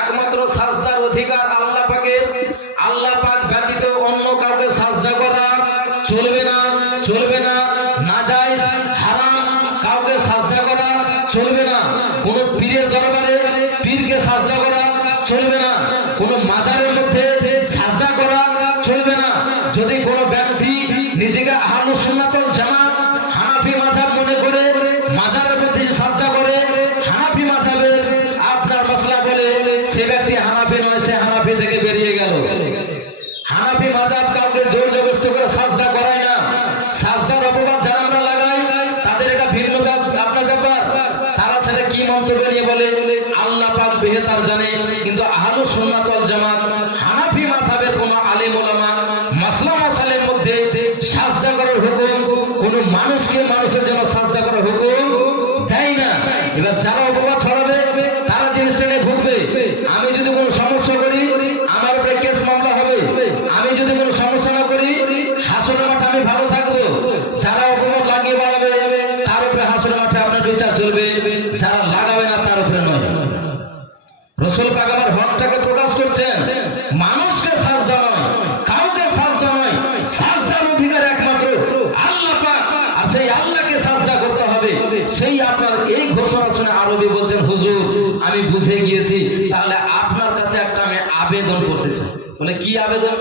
একমাত্র সাজদার অধিকার আল্লাহ পাকের। আল্লাহ পাক ব্যতীত অন্য কাউকে সাজদা করা চলবে না, চলবে না। নাজায়েজ হারাম কাউকে সাজদা করা চলবে না। কোন পীরের দরবারে পীরকে সাজদা করা চলবে না। কোন মাজারের মধ্যে সাজদা করা চলবে না। যদি কোনো ব্যক্তি নিজেকে আহলুস সুন্নাত ওয়াল জামাত হানাফি মাযহাব মনে করে মাজারের মধ্যে সাজদা করে, হানাফি মাযহাবের আপনার মাসলা বলে, সে ব্যক্তি হানাফি নয়, সে হানাফি থেকে বেরিয়ে গেল। হানাফি মাযহাব কাউকে জোর জবরদস্তি করে সাজদা করায় না। সাজদার অপবাদ যারা আমরা লাগাই তাদের এটা ভিন্ন আপনার ব্যাপার। তারা সেটা কি মন্তব্য নিয়ে বলে আল্লাহ পাক বেহেতার জানে। কিন্তু আহলুস সুন্নাত ওয়াল জামাত হানাফি মাযহাবের কোন আলেম ওলামা মাসলা মাসালের মধ্যে সাজদা করার হুকুম কোন মানুষকে মানুষের জন্য সাজদা করার হুকুম দেয় না। এবার যারা অপবাদ ছড়াবে তারা জিনিসটা নিয়ে ভুগবে। আমি যদি কোনো সমস্যা করি আমার উপরে কেস মামলা হবে। আমি যদি কোনো সমস্যা না করি হাসরের মাঠে আমি ভালো থাকবো। যারা অপবাদ লাগিয়ে বাড়াবে তার উপরে হাসরের মাঠে আপনার বিচার চলবে, যারা লাগাবে না তার উপরে নয়। রাসূল পাক আমার হকটাকে প্রকাশ করছেন। মানুষকে সাজদা নয়, কাউকে সাজদা নয়, সাজদার অধিকার একমাত্র আল্লাহ পাক। আর সেই আল্লাহকে সাজদা করতে হবে। সেই আপনার এই ঘোষণা শুনে আরবি বলছেন, হুজুর আমি বুঝে গিয়েছি, তাহলে আপনার কাছে একটা আমি আবেদন করতে চাই। বলে কি আবেদন?